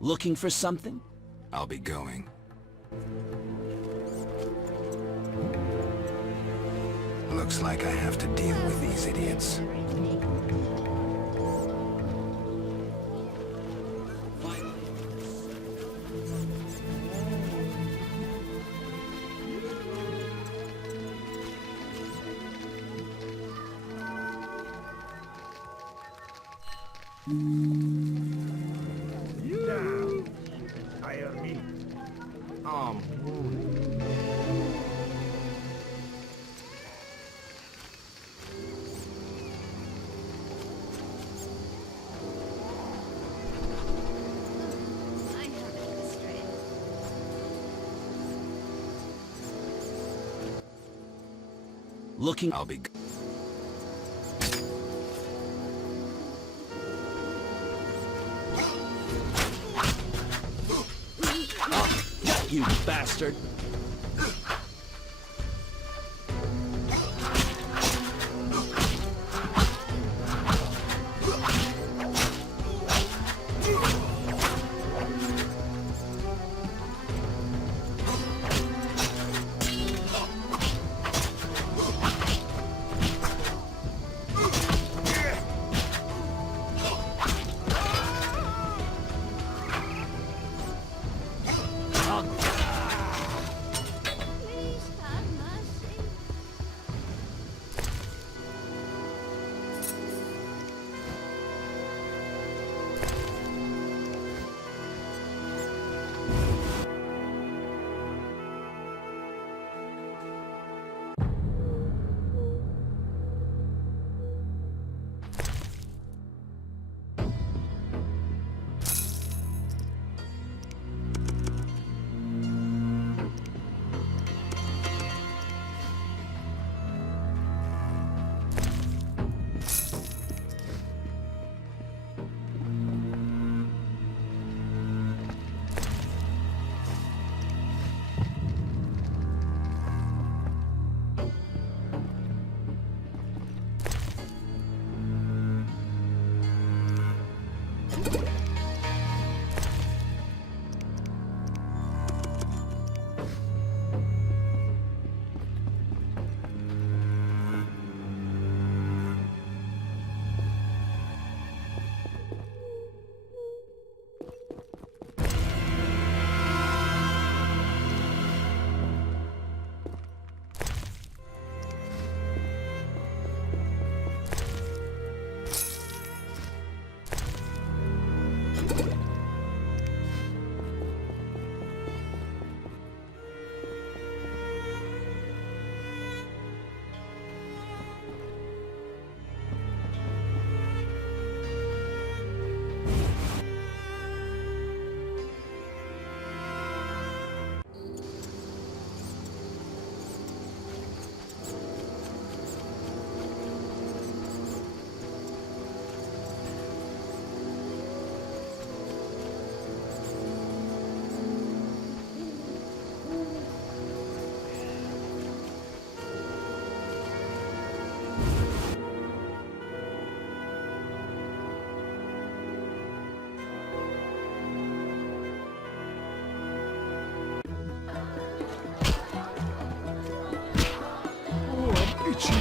Looking for something? I'll be going. Looks like I have to deal with these idiots. Looking... I'll be... You bastard!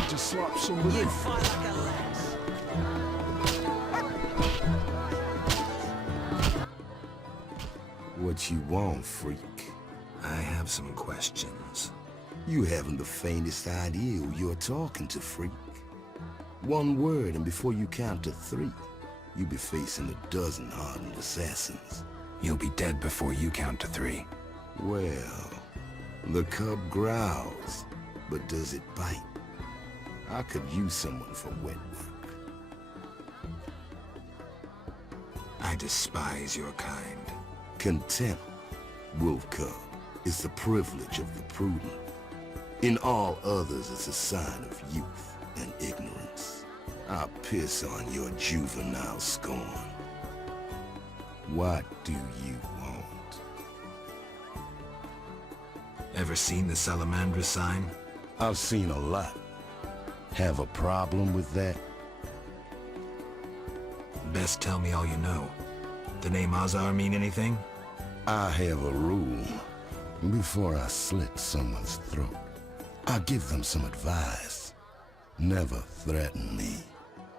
To slap somebody. You fight like a lass. What you want, freak? I have some questions. You haven't the faintest idea who you're talking to, freak. One word, and before you count to 3, you'll be facing a dozen hardened assassins. You'll be dead before you count to 3. Well, the cub growls, but does it bite? I could use someone for wet work. I despise your kind. Contempt, wolf cub, is the privilege of the prudent. In all others, it's a sign of youth and ignorance. I'll piss on your juvenile scorn. What do you want? Ever seen the Salamandra sign? I've seen a lot. Have a problem with that? Best tell me all you know. The name Azar mean anything? I have a rule. Before I slit someone's throat, I give them some advice. Never threaten me.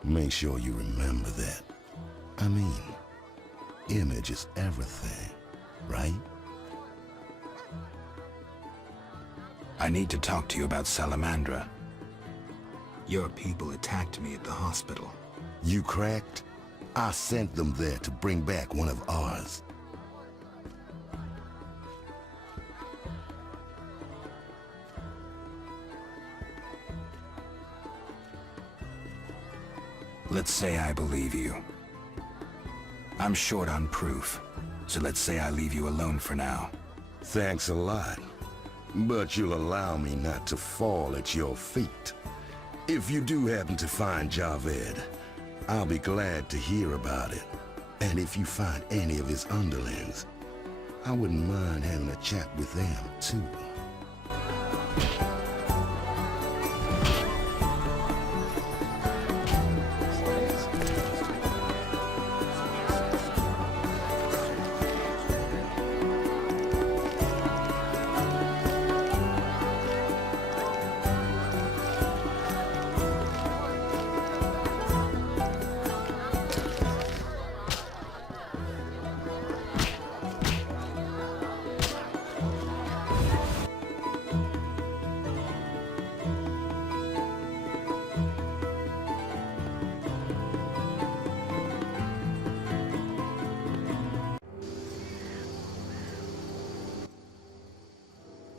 Make sure you remember that. I mean, image is everything, right? I need to talk to you about Salamandra. Your people attacked me at the hospital. You cracked? I sent them there to bring back one of ours. Let's say I believe you. I'm short on proof, so let's say I leave you alone for now. Thanks a lot. But you'll allow me not to fall at your feet. If you do happen to find Javed, I'll be glad to hear about it. And if you find any of his underlings, I wouldn't mind having a chat with them, too.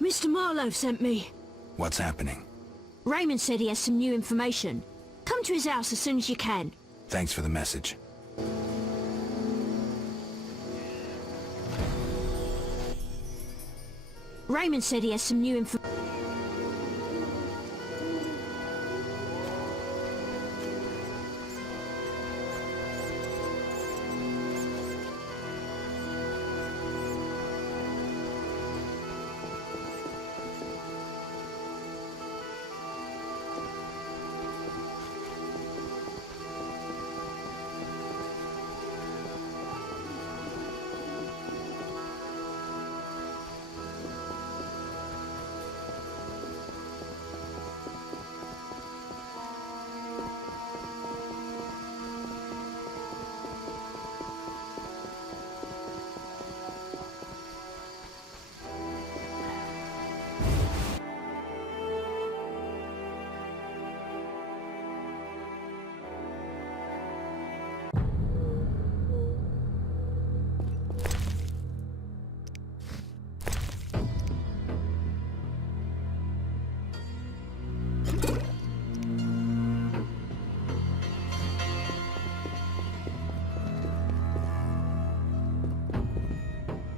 Mr. Marlowe sent me. What's happening? Raymon said he has some new information. Come to his house as soon as you can. Thanks for the message. Raymond said he has some new information.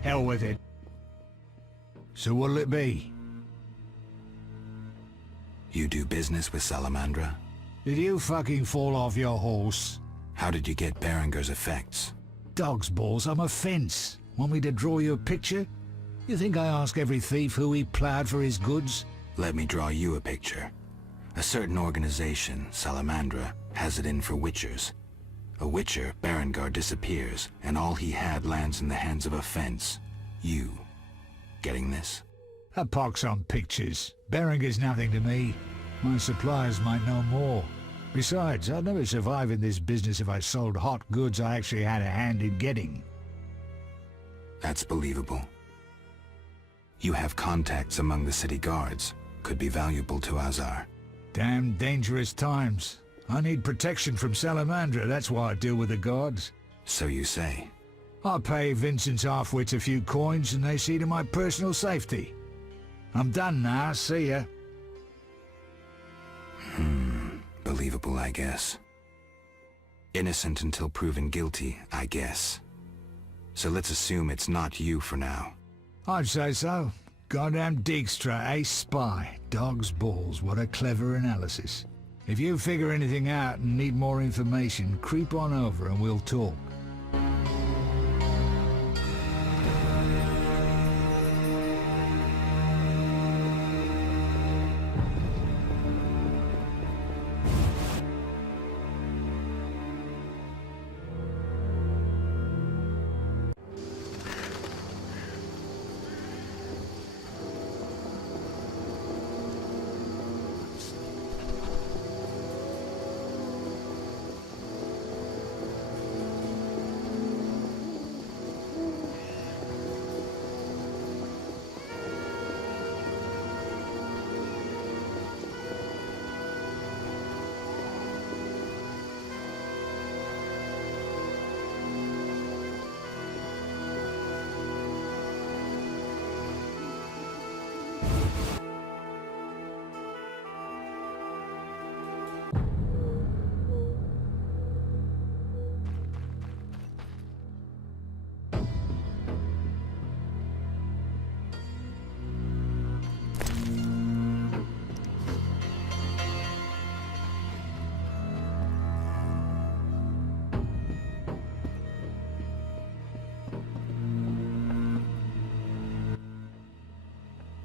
Hell with it. So what'll it be? You do business with Salamandra? Did you fucking fall off your horse? How did you get Berenger's effects? Dog's balls, I'm a fence. Want me to draw you a picture? You think I ask every thief who he ploughed for his goods? Let me draw you a picture. A certain organization, Salamandra, has it in for witchers. A witcher, Berengar, disappears, and all he had lands in the hands of a fence. You. Getting this? A pox on pictures. Berenger's nothing to me. My suppliers might know more. Besides, I'd never survive in this business if I sold hot goods I actually had a hand in getting. That's believable. You have contacts among the city guards. Could be valuable to Azar. Damn dangerous times. I need protection from Salamandra, that's why I deal with the guards. So you say. I pay Vincent's half-wits a few coins and they see to my personal safety. I'm done now, see ya. Believable, I guess. Innocent until proven guilty, I guess. So let's assume it's not you for now. I'd say so. Goddamn Dijkstra, ace spy. Dog's balls, what a clever analysis. If you figure anything out and need more information, creep on over and we'll talk.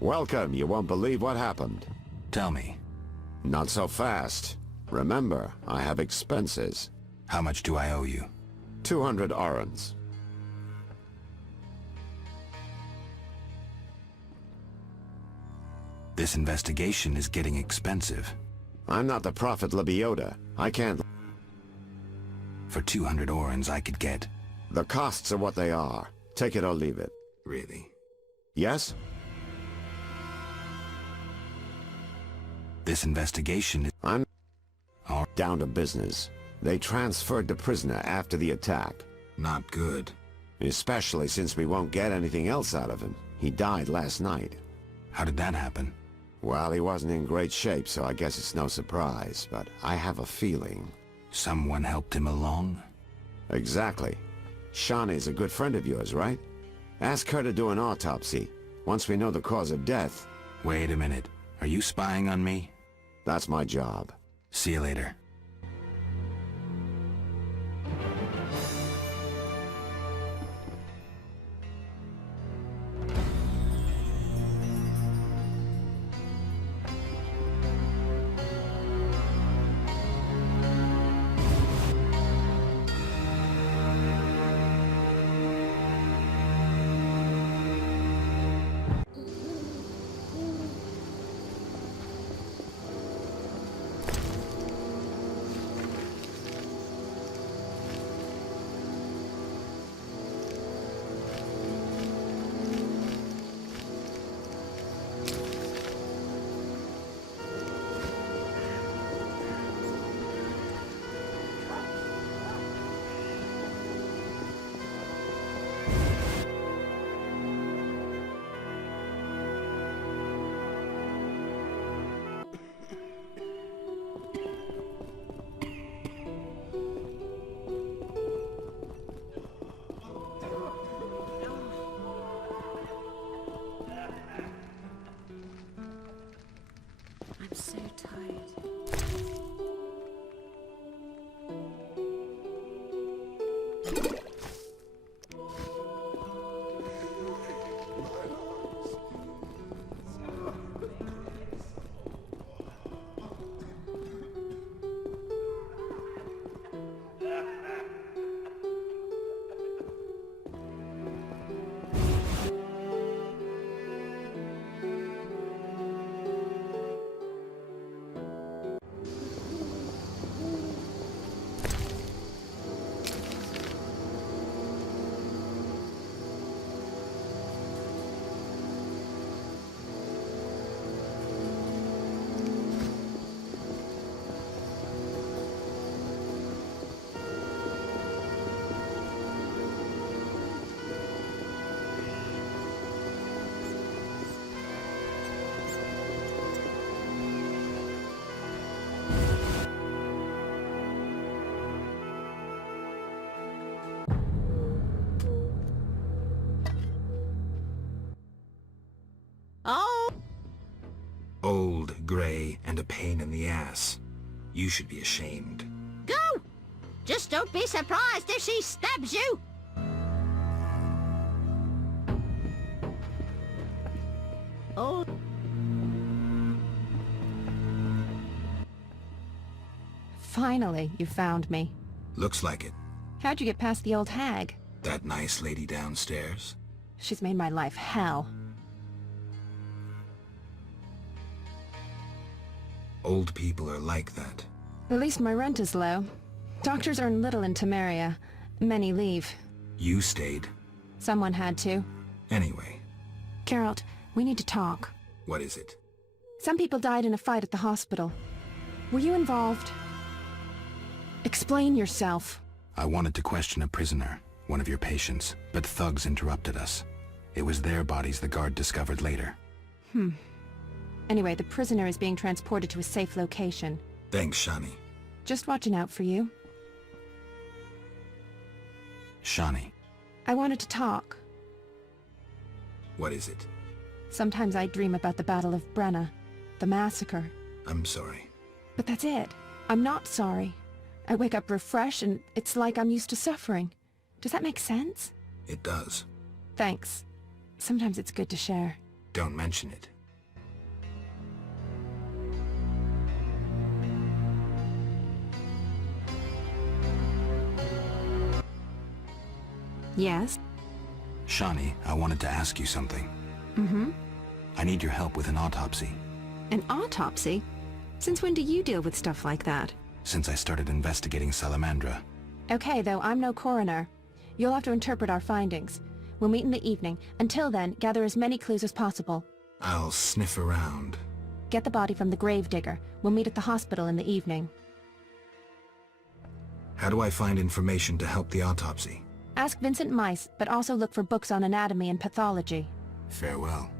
Welcome. You won't believe what happened. Tell me, Not so fast. Remember, I have expenses. how much do I owe you? 200 orens. This investigation is getting expensive. I'm not the Prophet Lebiota. I can't... For 200 orens I could get... The costs are what they are. Take it or leave it. Really? Yes? This investigation is... I'm All down to business. They transferred the prisoner after the attack. not good. Especially since we won't get anything else out of him. He died last night. How did that happen? Well, he wasn't in great shape, so I guess it's no surprise. But I have a feeling. Someone helped him along? Exactly. Shani's a good friend of yours, right? Ask her to do an autopsy. Once we know the cause of death, Wait a minute. Are you spying on me? that's my job. See you later. I'm so tired. Oh! Old, gray, and a pain in the ass. You should be ashamed. Go! Just don't be surprised if she stabs you! Oh. Finally, you found me. Looks like it. How'd you get past the old hag? That nice lady downstairs? She's made my life hell. Old people are like that. At least my rent is low. Doctors earn little in Temeria. Many leave. You stayed. Someone had to. Anyway, Geralt, we need to talk. what is it? Some people died in a fight at the hospital. Were you involved? Explain yourself. I wanted to question a prisoner, one of your patients, but thugs interrupted us. It was their bodies the guard discovered later. Anyway, the prisoner is being transported to a safe location. Thanks, Shani. Just watching out for you. Shani, I wanted to talk. what is it? Sometimes I dream about the Battle of Brenna, the massacre. I'm sorry. But that's it. I'm not sorry. I wake up refreshed and it's like I'm used to suffering. Does that make sense? It does. Thanks. Sometimes it's good to share. Don't mention it. Yes? Shani, I wanted to ask you something. Mm-hmm. I need your help with an autopsy. An autopsy? Since when do you deal with stuff like that? Since I started investigating Salamandra. Okay, though, I'm no coroner. You'll have to interpret our findings. We'll meet in the evening. Until then, gather as many clues as possible. I'll sniff around. Get the body from the gravedigger. We'll meet at the hospital in the evening. How do I find information to help the autopsy? Ask Vincent Mice, but also look for books on anatomy and pathology. Farewell.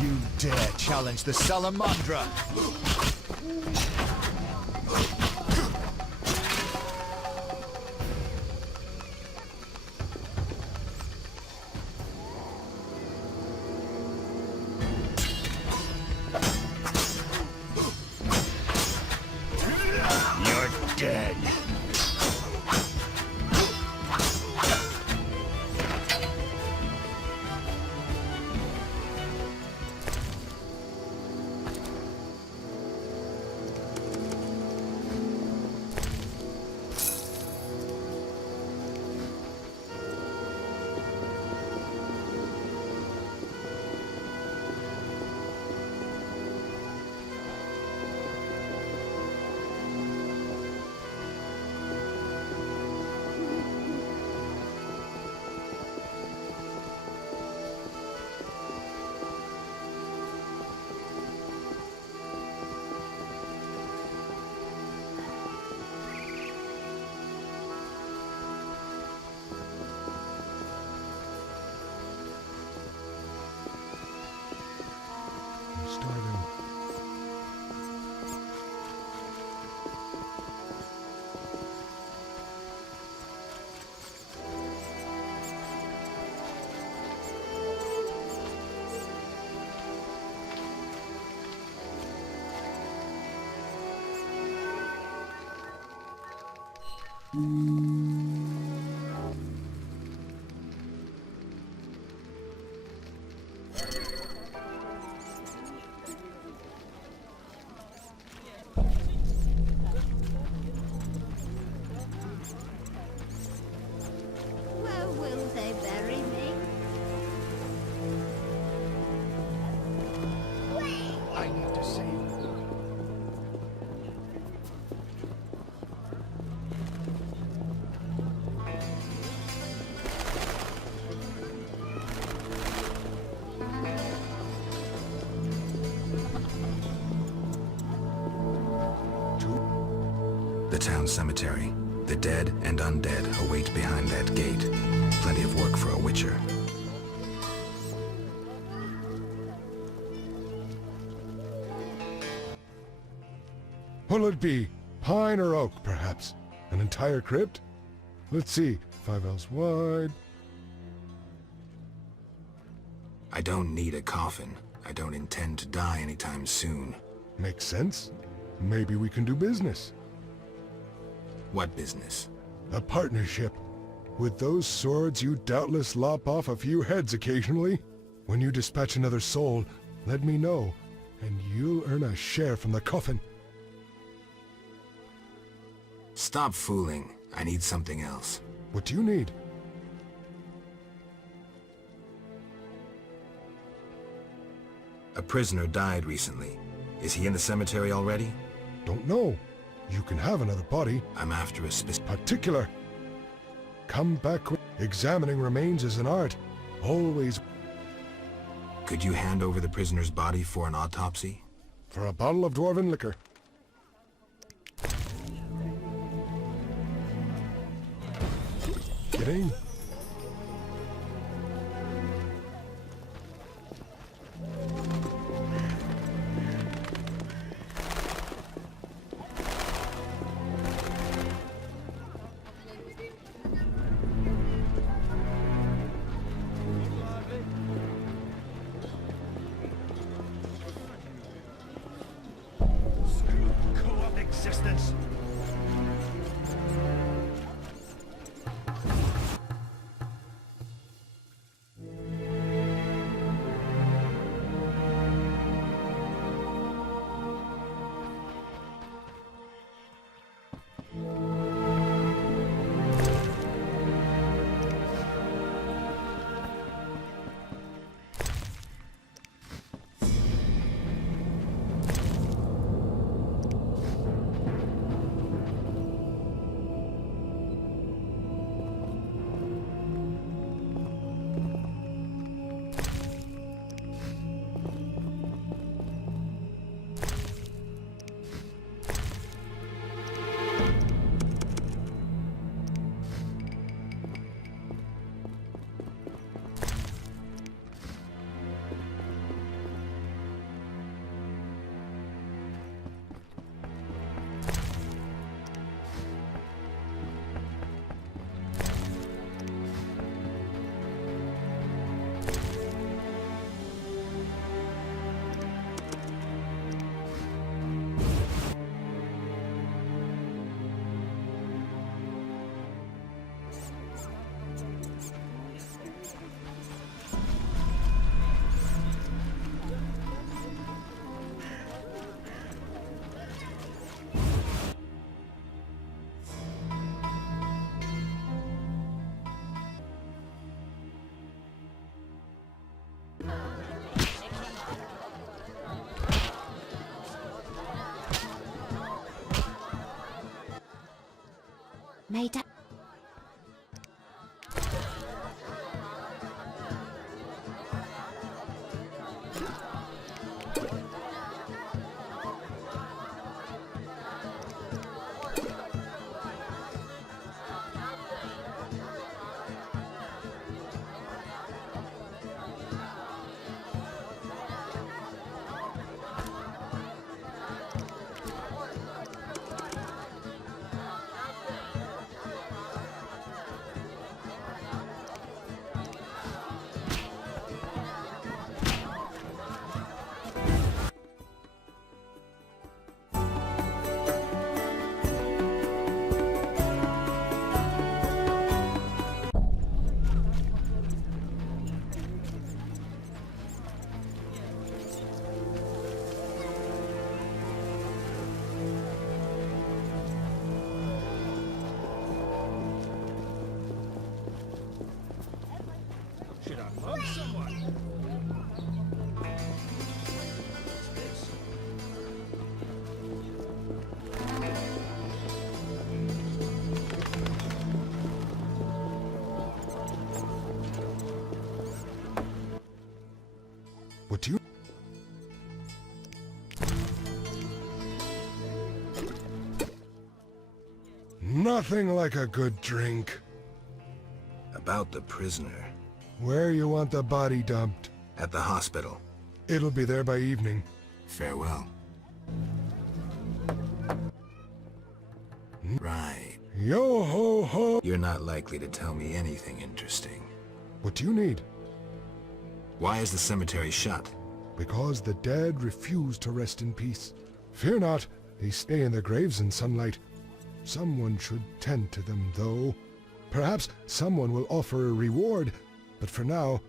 You dare challenge the Salamandra? You're dead. Where will they bury me? I need to see. The town cemetery. The dead and undead await behind that gate. Plenty of work for a witcher. What'll it be? Pine or oak, perhaps? An entire crypt? Let's see. 5 ells wide. I don't need a coffin. I don't intend to die anytime soon. Makes sense. Maybe we can do business. What business? A partnership. With those swords, you doubtless lop off a few heads occasionally. When you dispatch another soul, let me know, and you'll earn a share from the coffin. Stop fooling. I need something else. What do you need? A prisoner died recently. Is he in the cemetery already? Don't know. You can have another body. I'm after a specific... Particular. Come back. Examining remains is an art. Always. Could you hand over the prisoner's body for an autopsy? For a bottle of dwarven liquor. Get in. made up. What do you... Nothing like a good drink. About the prisoner. Where you want the body dumped? At the hospital. It'll be there by evening. Farewell. Right. Yo ho ho! You're not likely to tell me anything interesting. What do you need? Why is the cemetery shut? Because the dead refuse to rest in peace. Fear not, they stay in their graves in sunlight. Someone should tend to them, though. Perhaps someone will offer a reward, but for now,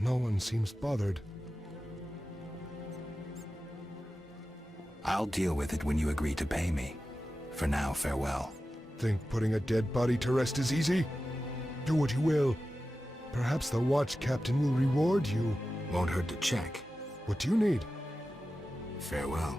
no one seems bothered. I'll deal with it when you agree to pay me. For now, farewell. Think putting a dead body to rest is easy? Do what you will. Perhaps the watch captain will reward you. Won't hurt to check. What do you need? Farewell.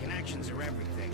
Connections are everything.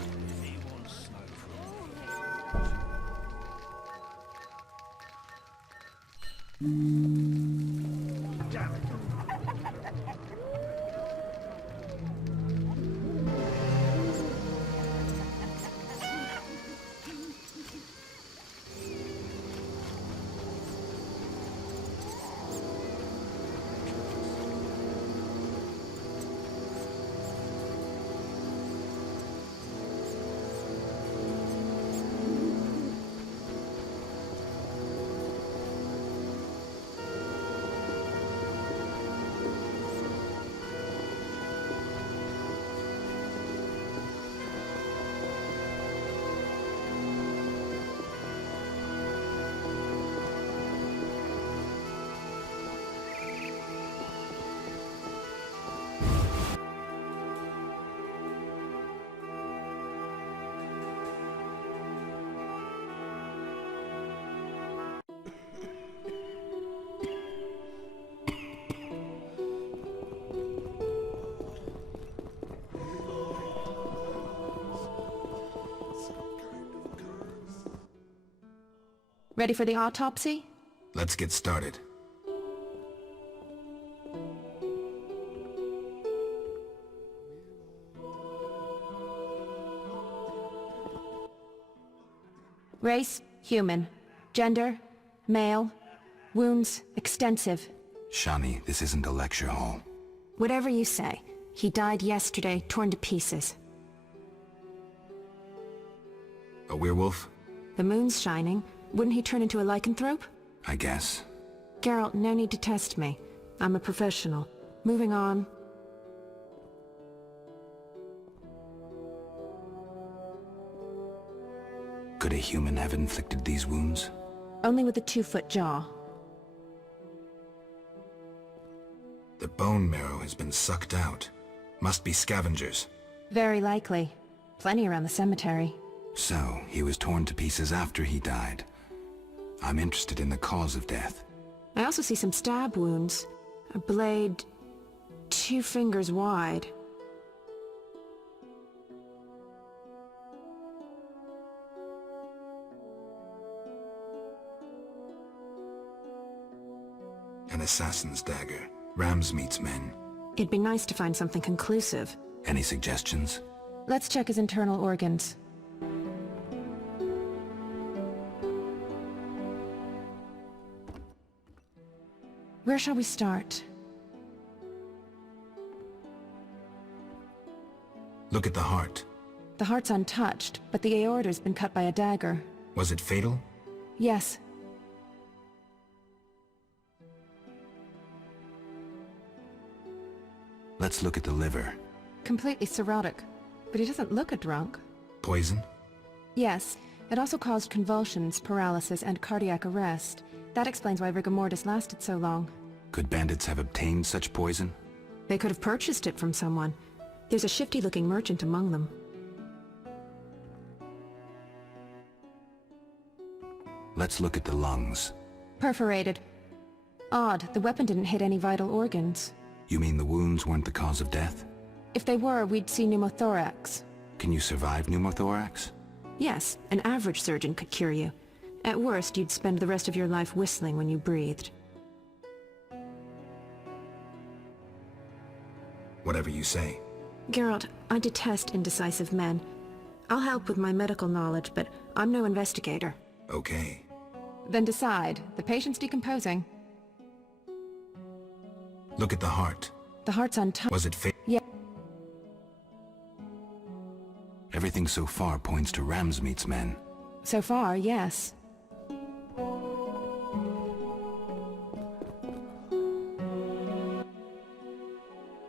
Ready for the autopsy? Let's get started. Race, human. Gender, male. Wounds, extensive. Shani, this isn't a lecture hall. Whatever you say. He died yesterday, torn to pieces. A werewolf? The moon's shining. Wouldn't he turn into a lycanthrope? I guess. Geralt, no need to test me. I'm a professional. Moving on. human have inflicted these wounds? Only with a 2-foot jaw. The bone marrow has been sucked out. Must be scavengers. Very likely. Plenty around the cemetery. So, he was torn to pieces after he died. I'm interested in the cause of death. I also see some stab wounds. A blade 2 fingers wide. An assassin's dagger. Ramsmeat's men. It'd be nice to find something conclusive. Any suggestions? Let's check his internal organs. Where shall we start? Look at the heart. The heart's untouched, but the aorta's been cut by a dagger. Was it fatal? Yes. Let's look at the liver. Completely cirrhotic, but he doesn't look a drunk. Poison? Yes. It also caused convulsions, paralysis, and cardiac arrest. That explains why rigor mortis lasted so long. Could bandits have obtained such poison? They could have purchased it from someone. There's a shifty-looking merchant among them. Let's look at the lungs. Perforated. Odd, the weapon didn't hit any vital organs. You mean the wounds weren't the cause of death? If they were, we'd see pneumothorax. Can you survive pneumothorax? Yes, an average surgeon could cure you. At worst, you'd spend the rest of your life whistling when you breathed. Whatever you say. Geralt, I detest indecisive men. I'll help with my medical knowledge, but I'm no investigator. Okay. Then decide. The patient's decomposing. Look at the heart. The heart's untouched. Was it fatal? Yeah. Everything so far points to Ramsmeat's men. So far, yes.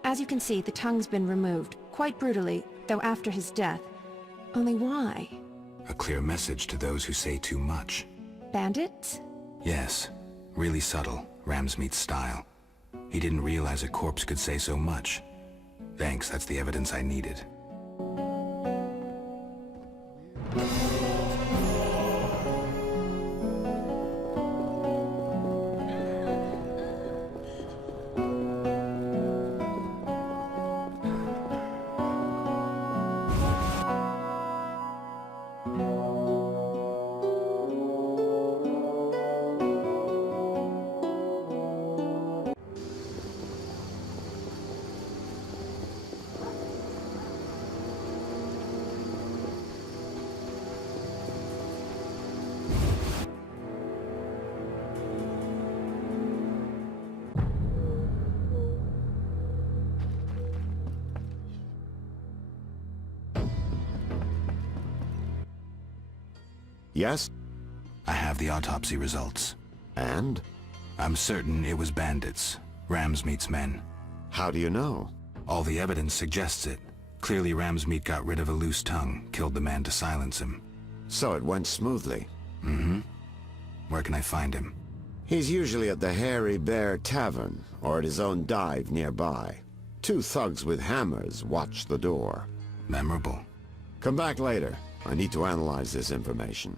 As you can see, the tongue's been removed, quite brutally, though after his death. Only why? A clear message to those who say too much. Bandits? Yes. Really subtle, Ramsmeat's style. He didn't realize a corpse could say so much. Thanks, that's the evidence I needed. Yes? I have the autopsy results. And? I'm certain it was bandits. Ramsmeat's men. How do you know? All the evidence suggests it. Clearly Ramsmeat got rid of a loose tongue, killed the man to silence him. So it went smoothly. Mm-hmm. Where can I find him? He's usually at the Hairy Bear Tavern, or at his own dive nearby. 2 thugs with hammers watch the door. Memorable. Come back later. I need to analyze this information.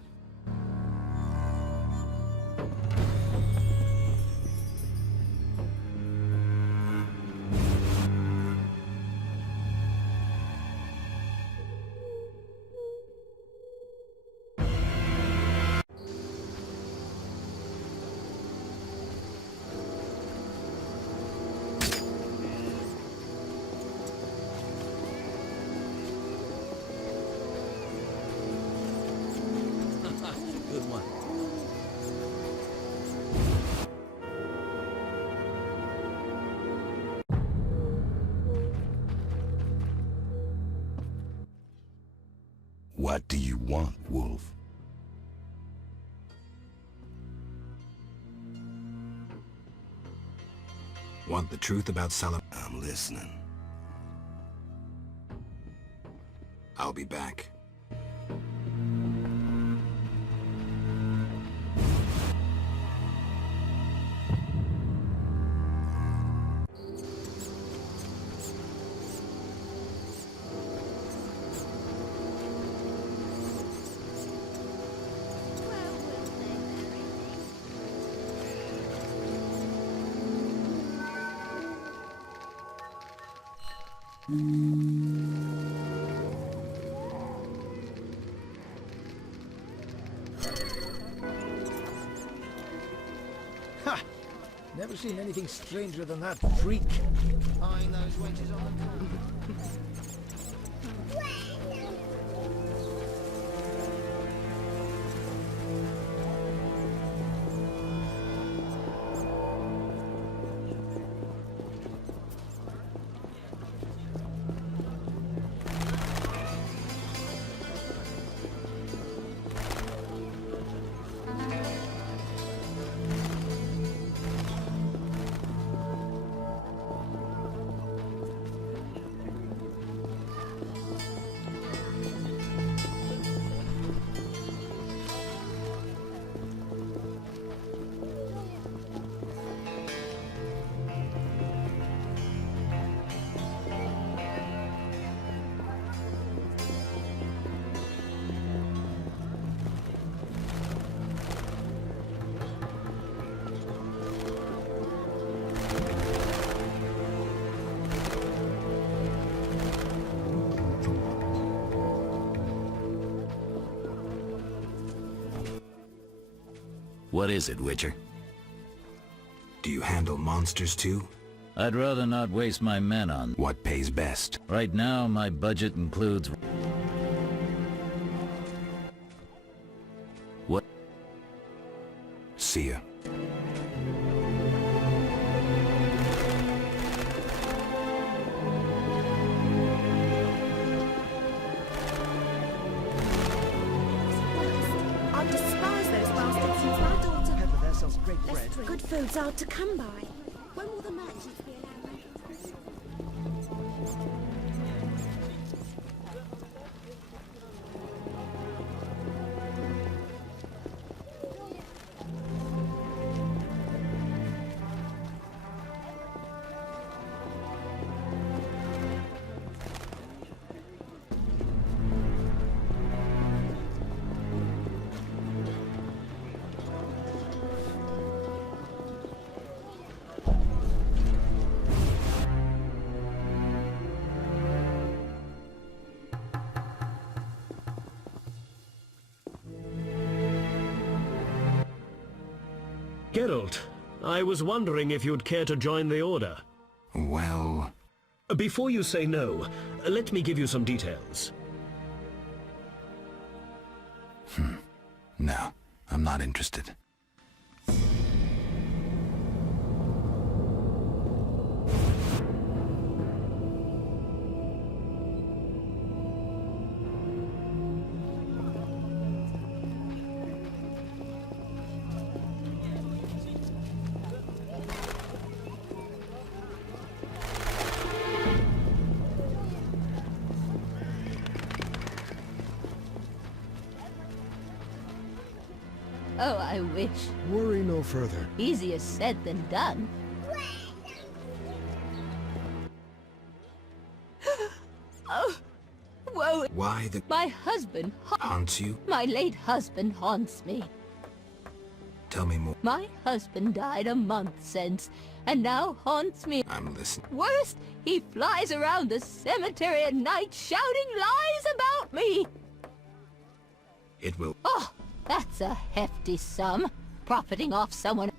What do you want, Wolf? Want the truth about Salam? I'm listening. I'll be back. Ha! Never seen anything stranger than that freak. Eyeing those wenches on. What is it, Witcher? Do you handle monsters too? I'd rather not waste my men on... What pays best? Right now, my budget includes... What? See ya. I despise those bastards since my daughter... Pepper there sells great bread. Good food's hard to come by. When will the merchants be allowed? Geralt, I was wondering if you'd care to join the Order. Well... Before you say no, let me give you some details. No, I'm not interested. Oh, I wish. Worry no further. Easier said than done. Oh, whoa. Why the... My husband haunts you? My late husband haunts me. Tell me more. My husband died a month since, and now haunts me. I'm listening. Worst, he flies around the cemetery at night shouting lies about me. It will... Oh, that's a hefty sum. Profiting off someone.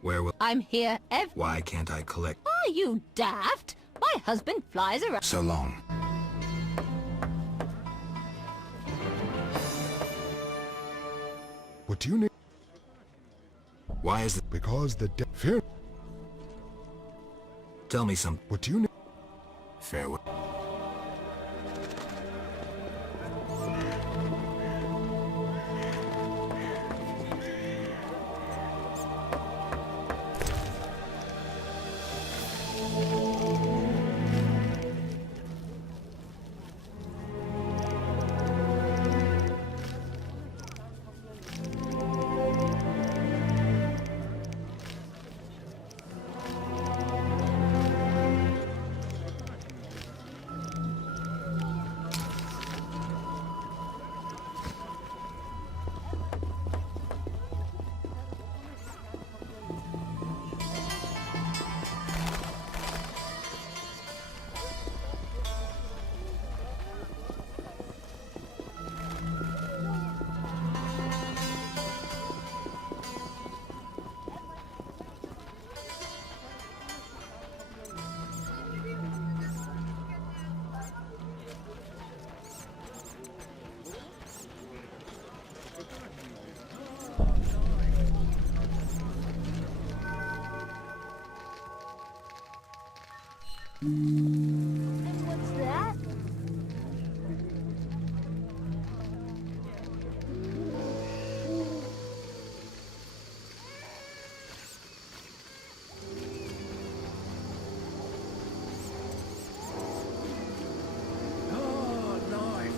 Where will... I'm here Why can't I collect... Are you daft? My husband flies around... So long. What do you need? Why is it... Because the fear... Tell me some... What do you need? Farewell. And what's that? Oh, knife.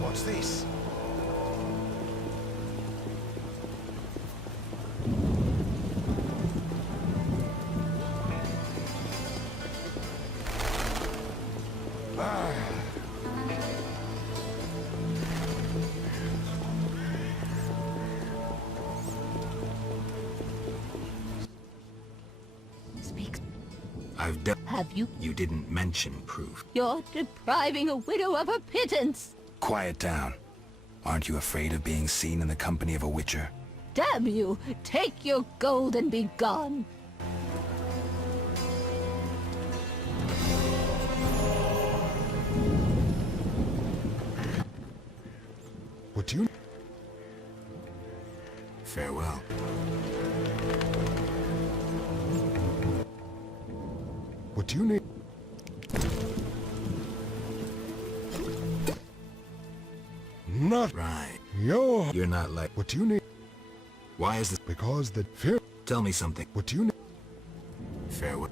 What's this? Have you? You didn't mention proof. You're depriving a widow of her pittance. Quiet down. Aren't you afraid of being seen in the company of a witcher? Damn you! Take your gold and be gone. What do you... Farewell. What do you need? Not Right. You're not like... What do you need? Why is this... Because the fear... Tell me something. What do you need? Farewell.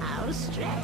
How strange.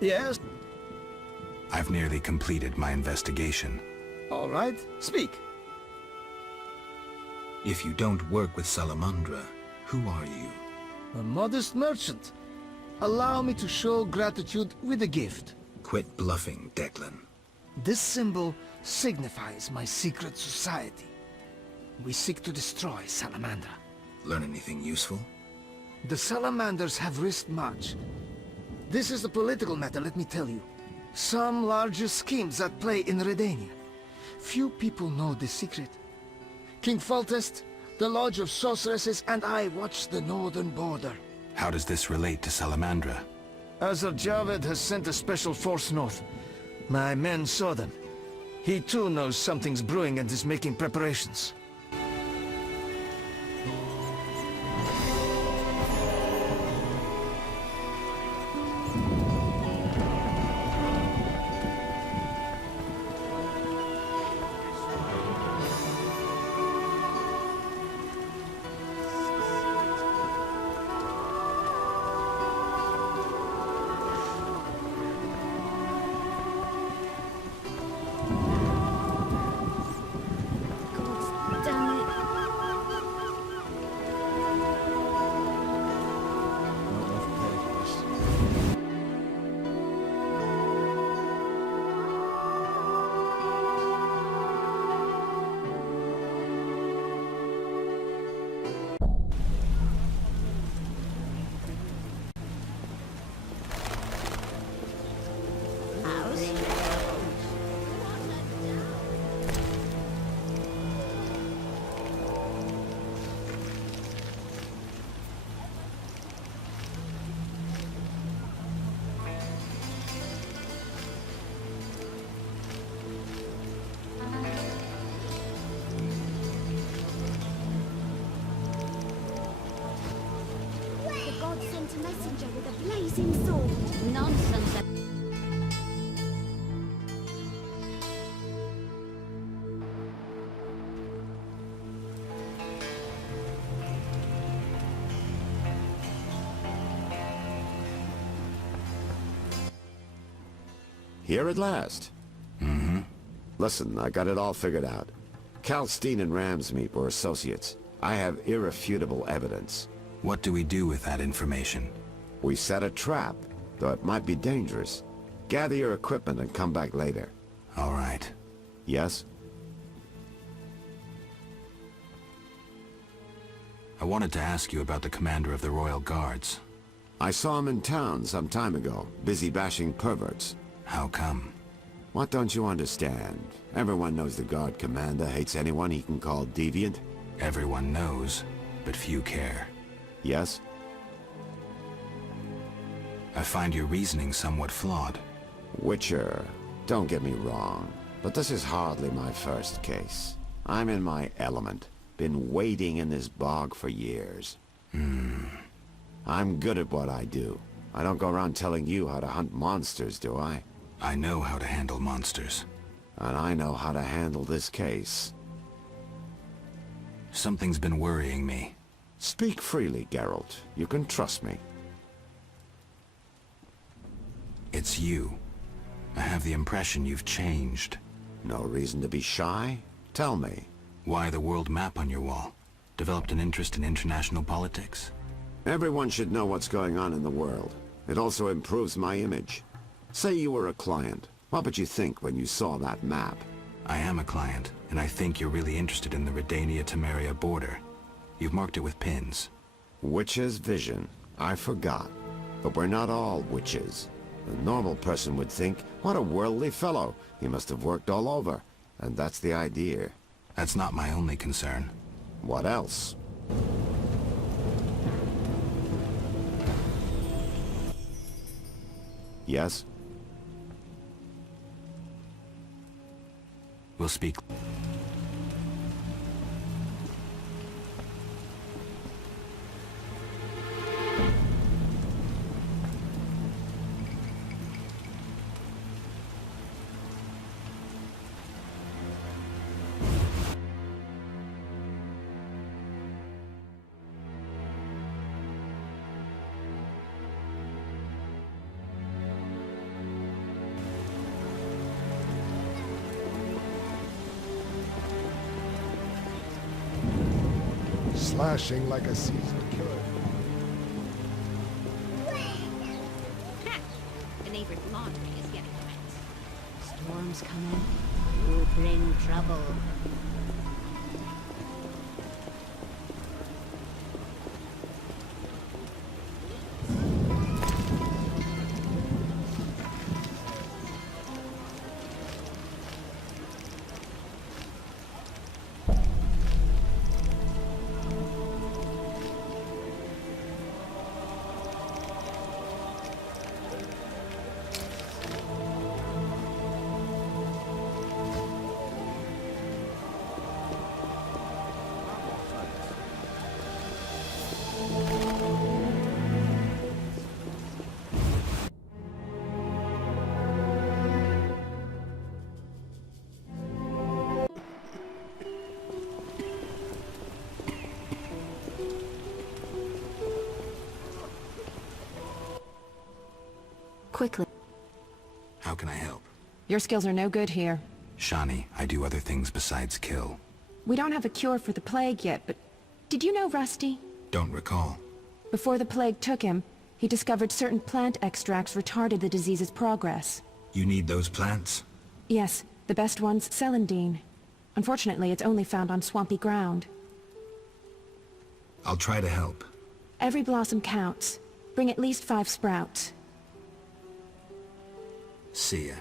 Yes? I've nearly completed my investigation. All right, speak. If you don't work with Salamandra, who are you? A modest merchant. Allow me to show gratitude with a gift. Quit bluffing, Declan. This symbol signifies my secret society. We seek to destroy Salamandra. Learn anything useful? The Salamanders have risked much. This is a political matter, let me tell you. Some larger schemes at play in Redania. Few people know this secret. King Foltest, the Lodge of Sorceresses, and I watch the northern border. How does this relate to Salamandra? Azar Javed has sent a special force north. My men saw them. He too knows something's brewing and is making preparations. blazing sword. Nonsense. Here at last. Mm-hmm. Listen, I got it all figured out. Kalstein and Ramsmeet were associates. I have irrefutable evidence. What do we do with that information? We set a trap, though it might be dangerous. Gather your equipment and come back later. All right. Yes? I wanted to ask you about the commander of the Royal Guards. I saw him in town some time ago, busy bashing perverts. How come? What don't you understand? Everyone knows the Guard Commander hates anyone he can call deviant. Everyone knows, but few care. Yes? I find your reasoning somewhat flawed. Witcher, don't get me wrong, but this is hardly my first case. I'm in my element. Been wading in this bog for years. I'm good at what I do. I don't go around telling you how to hunt monsters, do I? I know how to handle monsters. And I know how to handle this case. Something's been worrying me. Speak freely, Geralt. You can trust me. It's you. I have the impression you've changed. No reason to be shy? Tell me. Why the world map on your wall? Developed an interest in international politics? Everyone should know what's going on in the world. It also improves my image. Say you were a client. What would you think when you saw that map? I am a client, and I think you're really interested in the Redania-Temeria border. You've marked it with pins. Witch's vision. I forgot. But we're not all witches. A normal person would think, what a worldly fellow. He must have worked all over. And that's the idea. That's not my only concern. What else? Yes? We'll speak. slashing like a seasoned killer. The neighbor's laundry is getting wet. Storms coming. You bring trouble. Quickly. How can I help? Your skills are no good here. Shani, I do other things besides kill. We don't have a cure for the plague yet, but did you know Rusty? Don't recall. Before the plague took him, he discovered certain plant extracts retarded the disease's progress. You need those plants? Yes, the best one's celandine. Unfortunately, it's only found on swampy ground. I'll try to help. Every blossom counts. Bring at least 5 sprouts. See ya.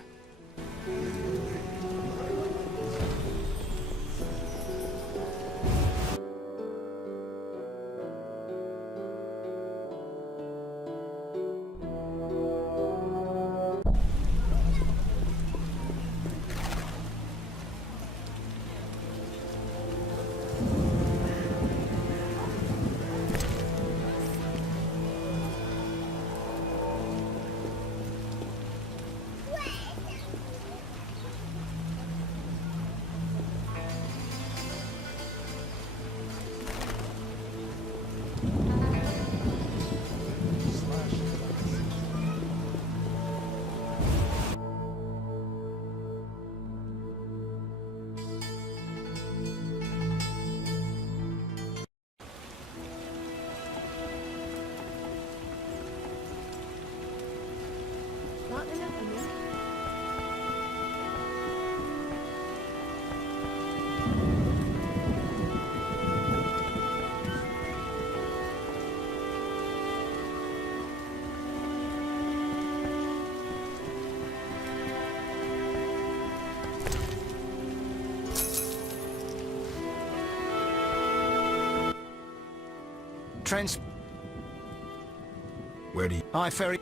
Where do you... I ferry.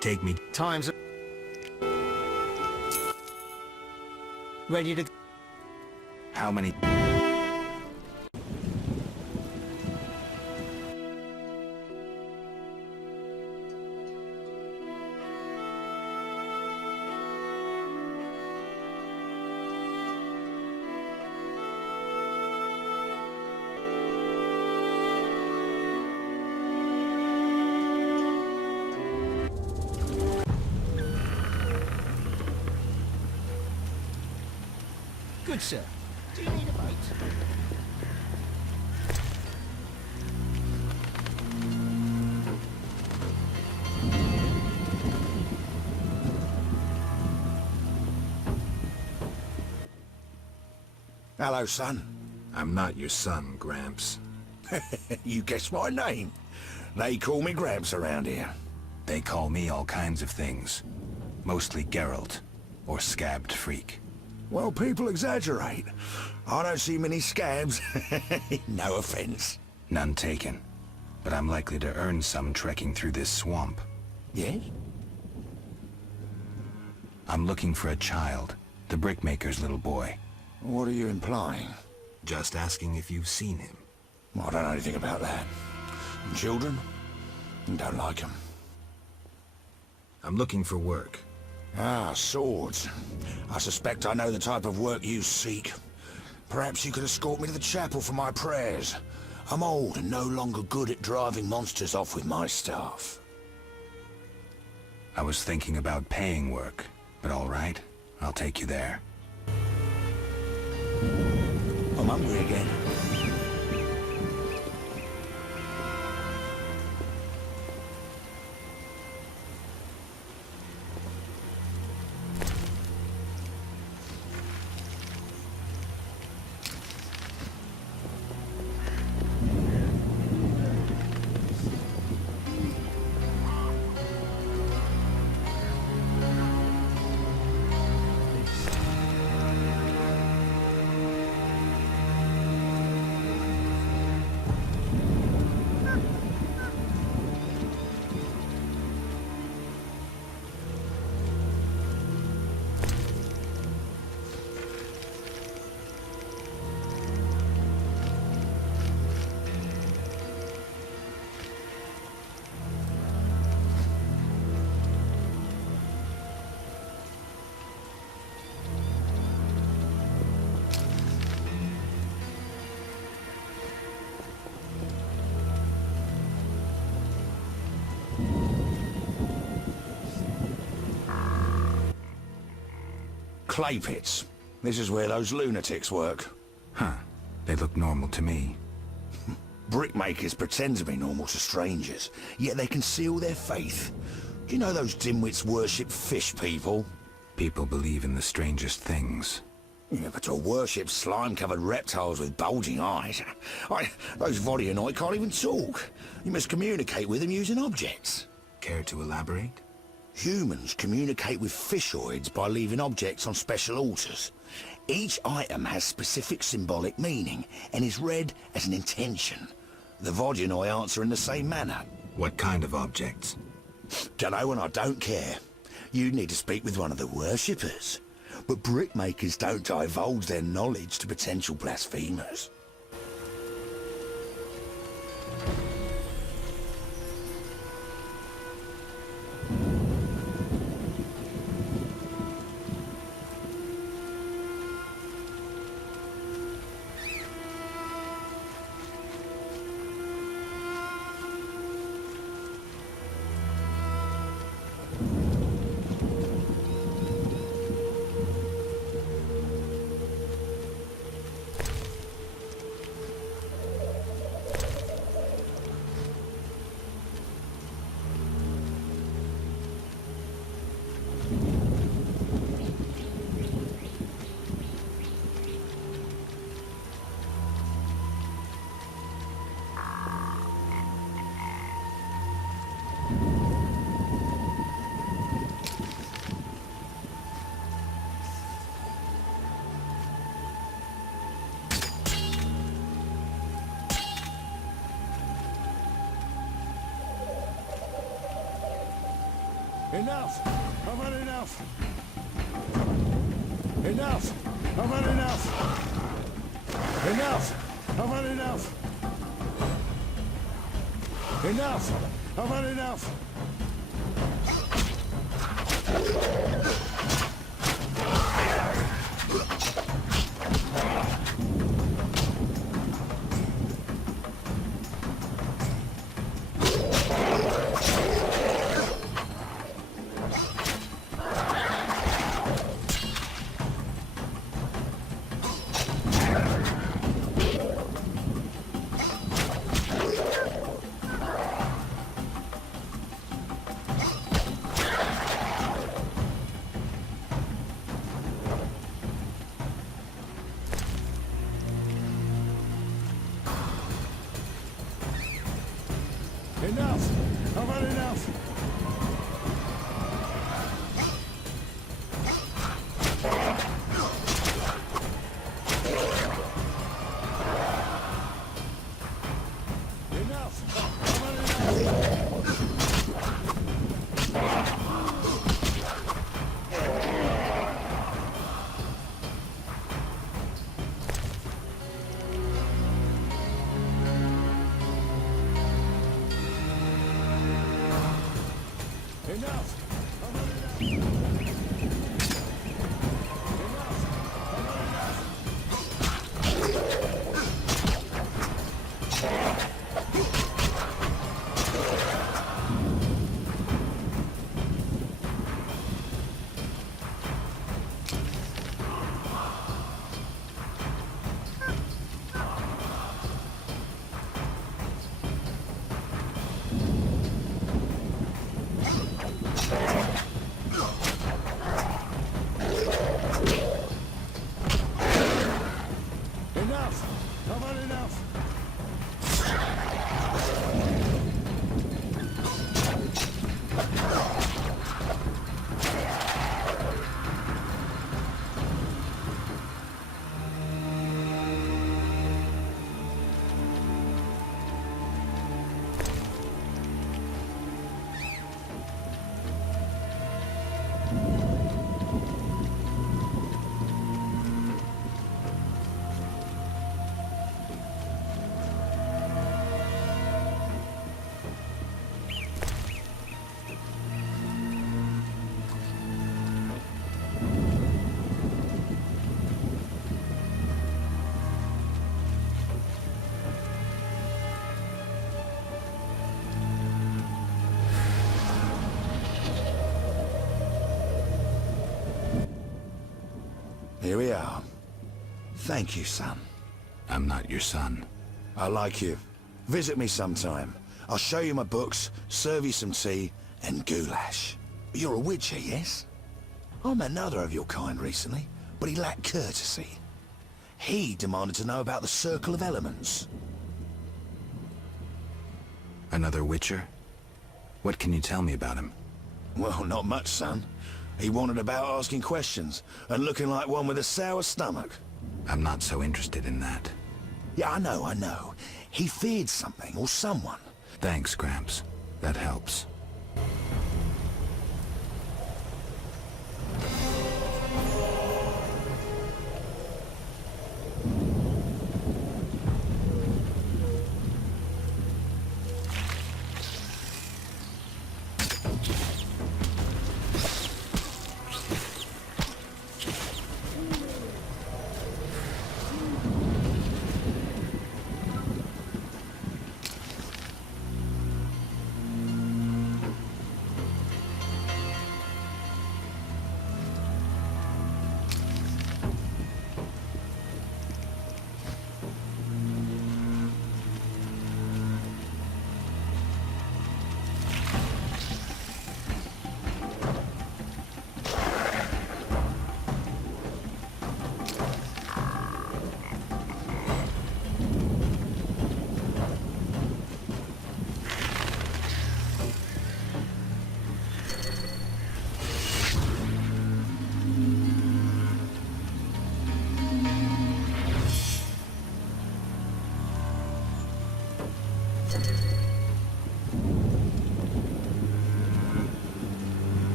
Take me... Times... Ready to... How many... Good, sir. Do you need a boat? Hello, son. I'm not your son, Gramps. You guessed my name. They call me Gramps around here. They call me all kinds of things. Mostly Geralt, or Scabbed Freak. Well, people exaggerate. I don't see many scabs. No offense. None taken. But I'm likely to earn some trekking through this swamp. Yes? I'm looking for a child. The brickmaker's little boy. What are you implying? Just asking if you've seen him. Well, I don't know anything about that. Children? Don't like them. I'm looking for work. Ah, swords. I suspect I know the type of work you seek. Perhaps you could escort me to the chapel for my prayers. I'm old and no longer good at driving monsters off with my staff. I was thinking about paying work, but all right, I'll take you there. I'm hungry again. clay pits. This is where those lunatics work. Huh. They look normal to me. Brickmakers pretend to be normal to strangers, yet they conceal their faith. Do you know those dimwits worship fish people? People believe in the strangest things. Yeah, but to worship slime-covered reptiles with bulging eyes... those Vodyanoi can't even talk. You must communicate with them using objects. Care to elaborate? Humans communicate with fishoids by leaving objects on special altars. Each item has specific symbolic meaning and is read as an intention. The Vodyanoi answer in the same manner. What kind of objects? Dunno, and I don't care. You need to speak with one of the worshippers. But brickmakers don't divulge their knowledge to potential blasphemers. Enough! I've had enough! Enough! I've had enough! Enough! I've had enough! Enough! I've had enough! Enough! I've had enough! Here we are. Thank you, son. I'm not your son. I like you. Visit me sometime. I'll show you my books, serve you some tea, and goulash. You're a witcher, yes? I met another of your kind recently, but he lacked courtesy. He demanded to know about the Circle of Elements. Another witcher? What can you tell me about him? Well, not much, son. He wanted about asking questions, and looking like one with a sour stomach. I'm not so interested in that. Yeah, I know. He feared something, or someone. Thanks, Gramps. That helps.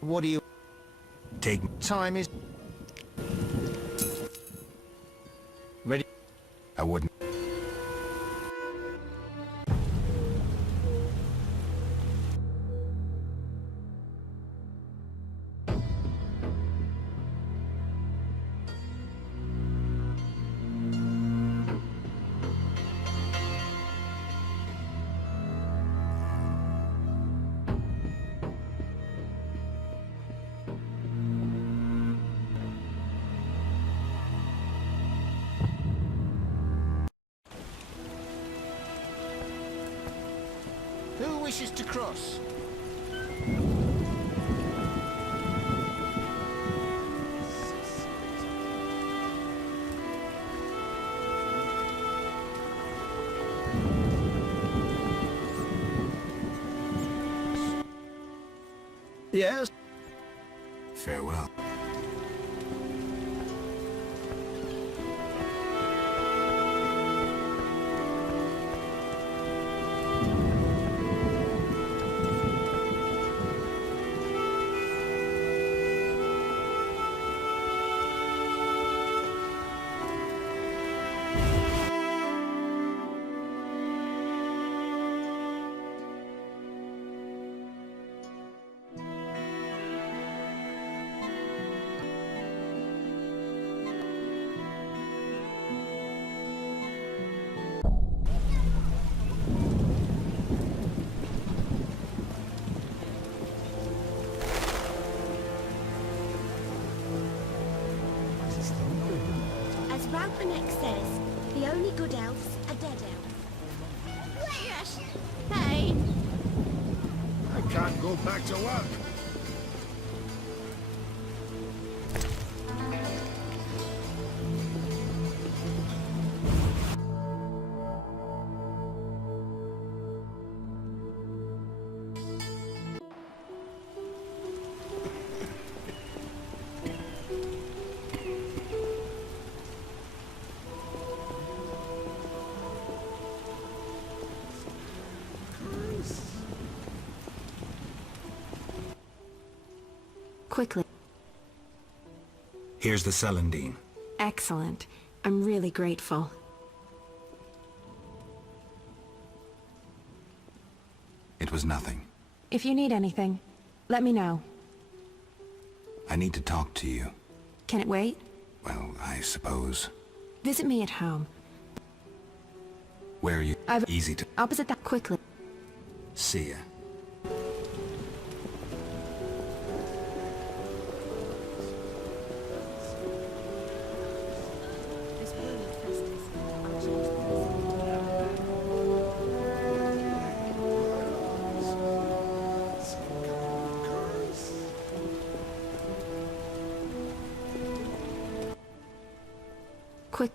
What do you... Take... Time is... Ready? I wouldn't... wishes to cross? Yes? Farewell. As Ralph says, the only good elves are dead elves. Yes. Hey. I can't go back to work. Quickly. Here's the celandine. Excellent. I'm really grateful. It was nothing. If you need anything, let me know. I need to talk to you. Can it wait? Well, I suppose. Visit me at home. Where are you? Easy to... Opposite that. Quickly. See ya. Quick.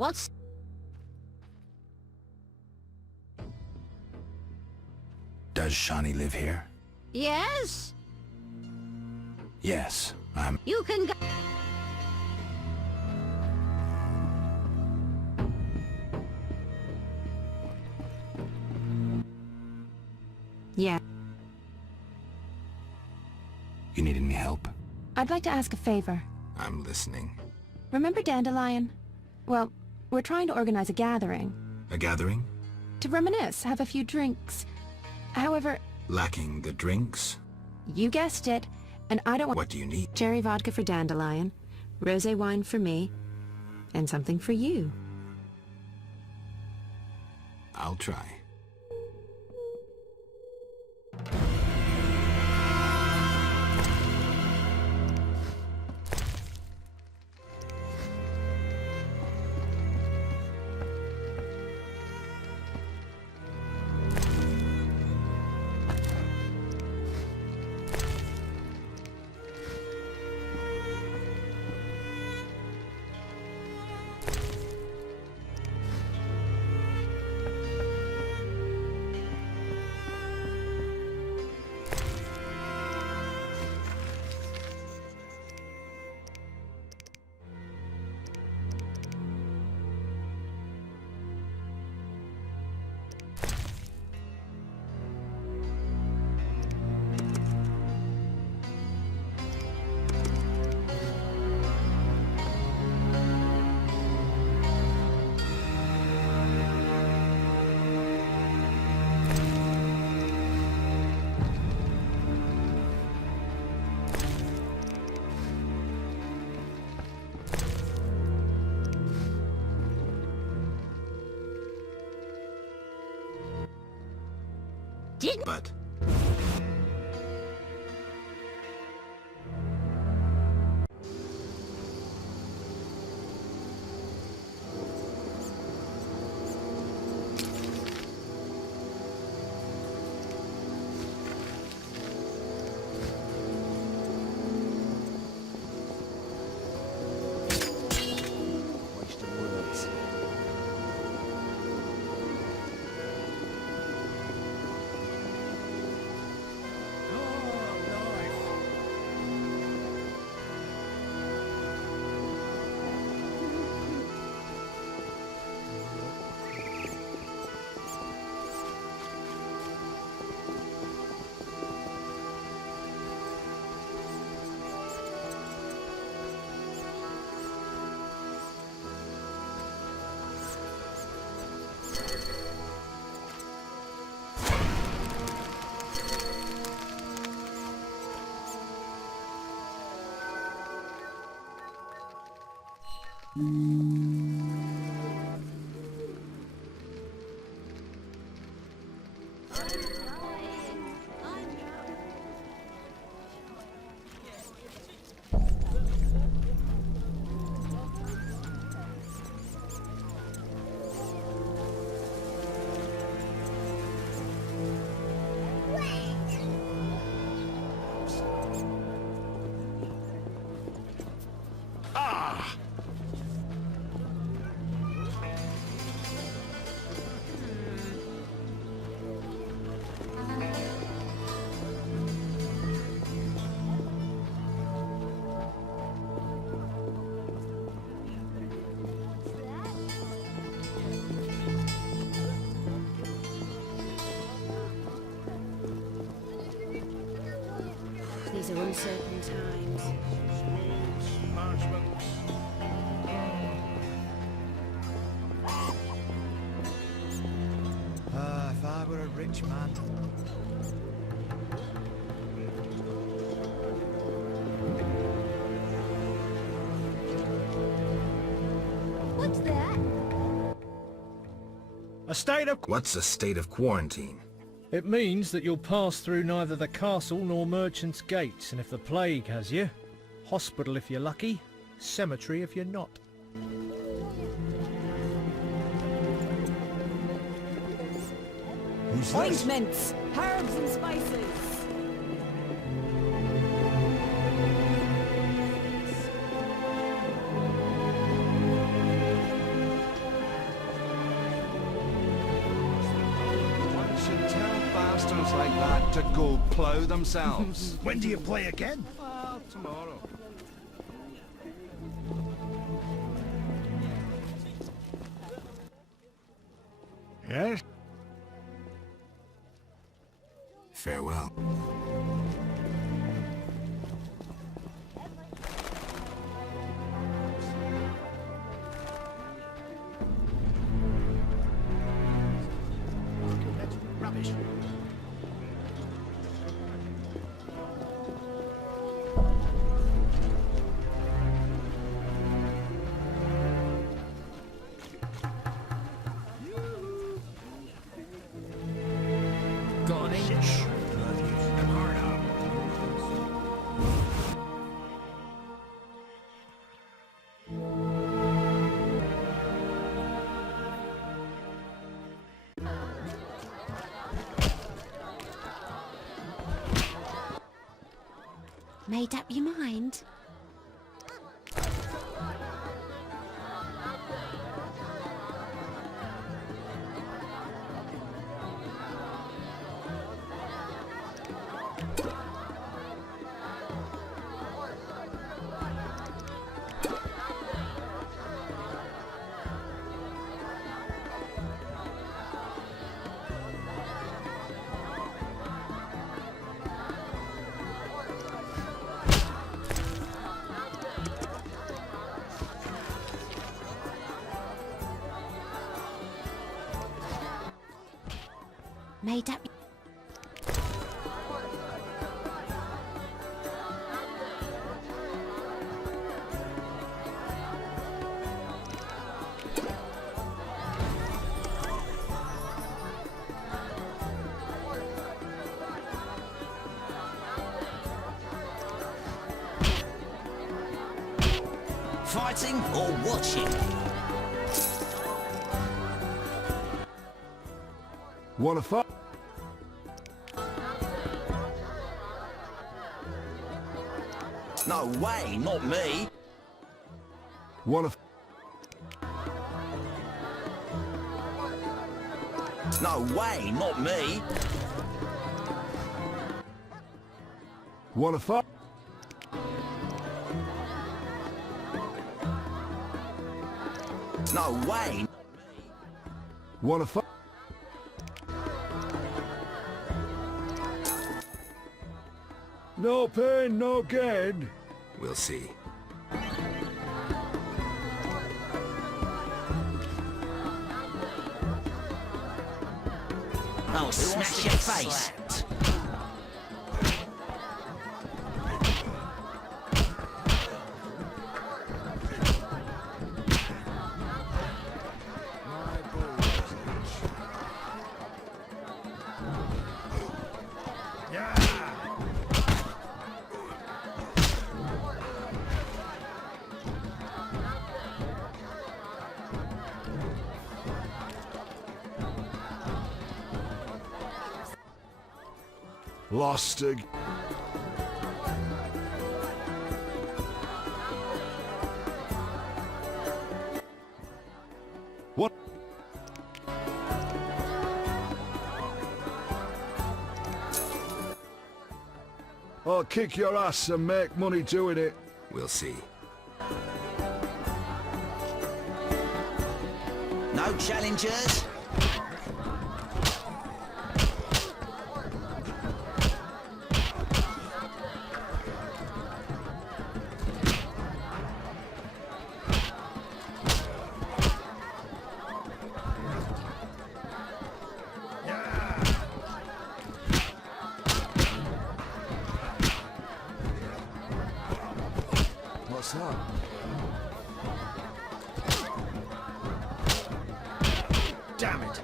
What's... Does Shani live here? Yes? Yes, You can go... Yeah. You need any help? I'd like to ask a favor. I'm listening. Remember Dandelion? Well, we're trying to organize a gathering. A gathering? To reminisce, have a few drinks. However... Lacking the drinks? You guessed it, and I don't want... What do you need? Cherry vodka for Dandelion, rosé wine for me, and something for you. I'll try. But... These are uncertain times. If I were a rich man. What's that? A state of... What's a state of quarantine? It means that you'll pass through neither the castle nor merchant's gates, and if the plague has you, hospital if you're lucky, cemetery if you're not. Who's Ointments, herbs and spices. bastards like that to go plough themselves? When do you play again? Well, tomorrow. Yes? Farewell. Rubbish. Go on, English. Made up your mind? Made up. Fighting or watching? Wanna fight? No way, not me. Wanna? No way, not me. Wanna fight? No way. Wanna fight? No pain, no gain. We'll see. I'll smash your face. Lost again. What? I'll kick your ass and make money doing it. We'll see. No challengers? What's up? Damn it!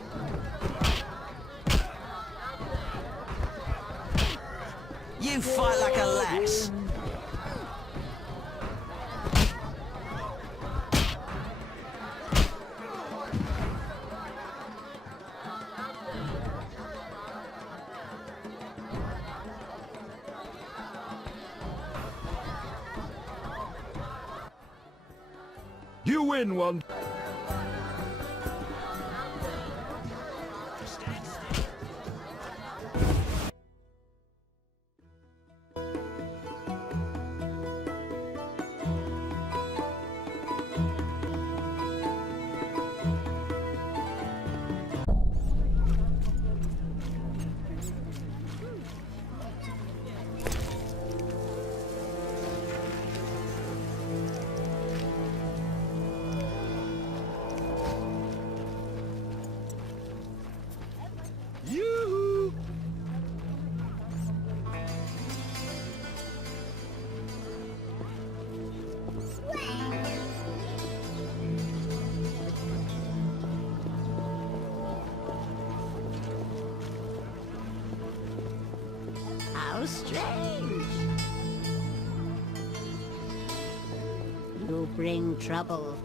You fight like a lass. You win one. strange. You bring trouble.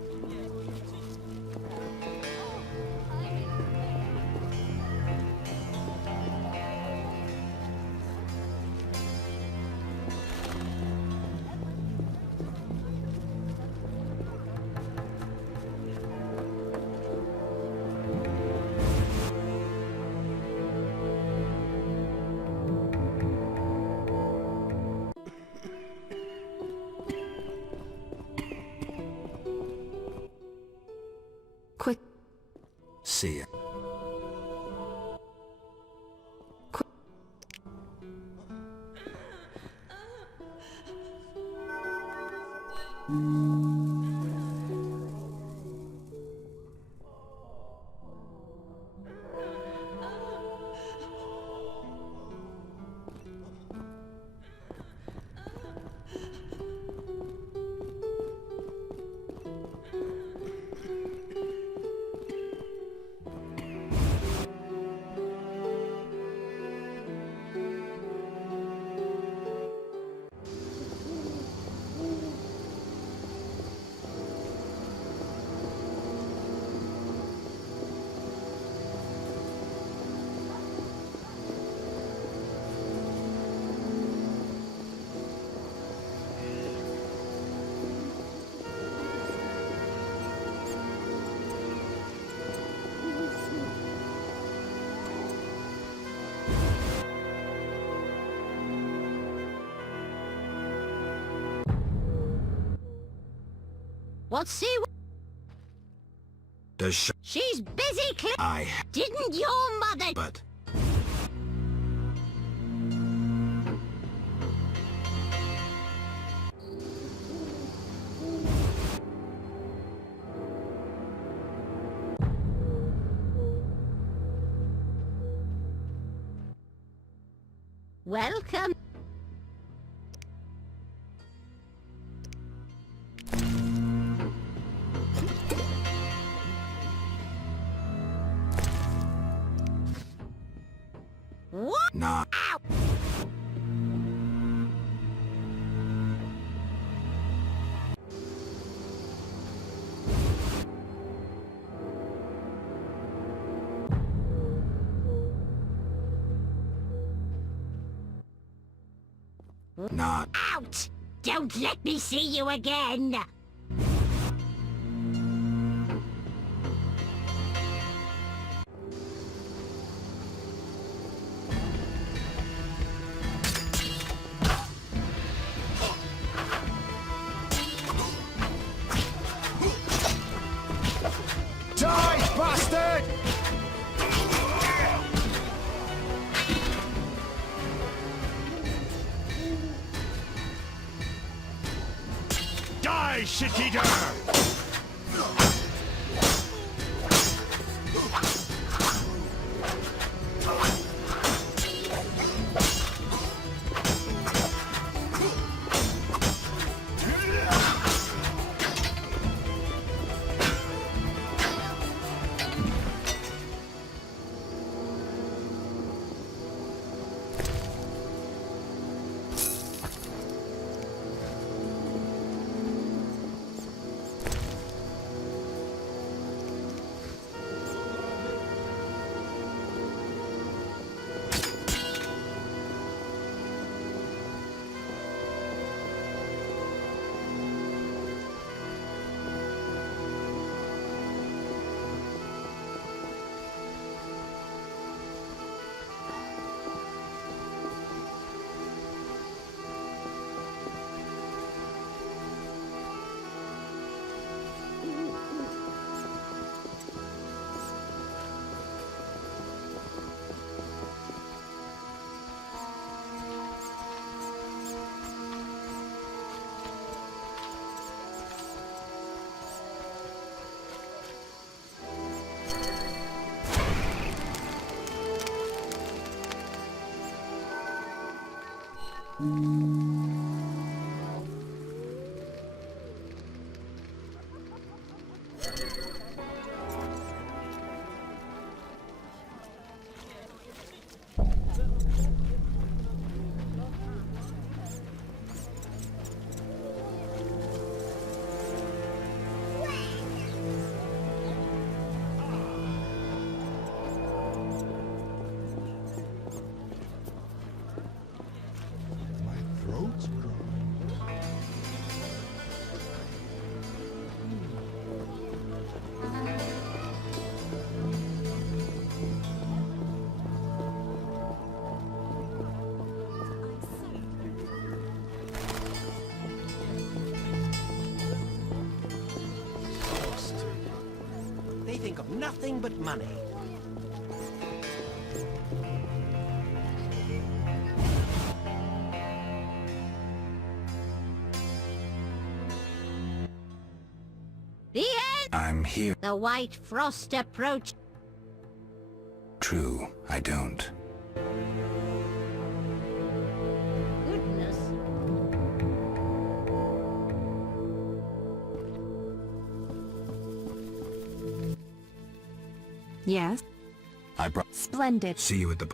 Quick. See ya. What's she? Does She's busy Didn't your mother? But... Welcome. What? Nah. Ow. Not. Out! Don't let me see you again! Die, bastard! Die, shit-eater! nothing but money. The end! I'm here. The white frost approach. True, I don't. Goodness. Yes? I brought... Splendid. See you at the...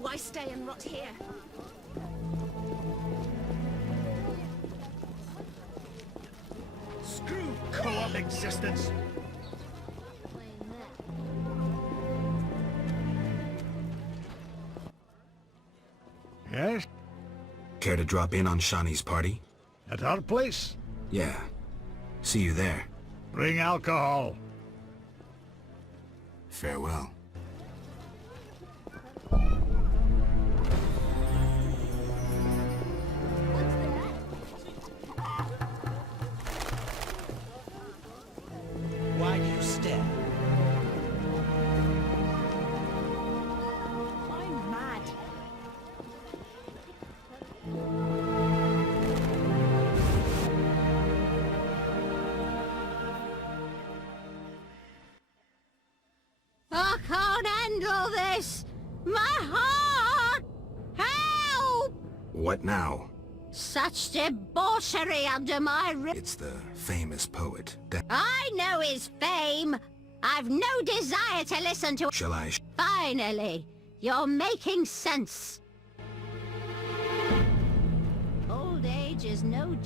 Why stay and rot here? Screw co-op existence. Yes? Care to drop in on Shani's party? At our place? Yeah. See you there. Bring alcohol. Farewell. Why do you stare? I'm mad. I can't handle this! My heart! Help! What now? Such debauchery under my roof. It's the famous poet. I know his fame. I've no desire to listen to... Shall I... Finally, you're making sense. Old age is no...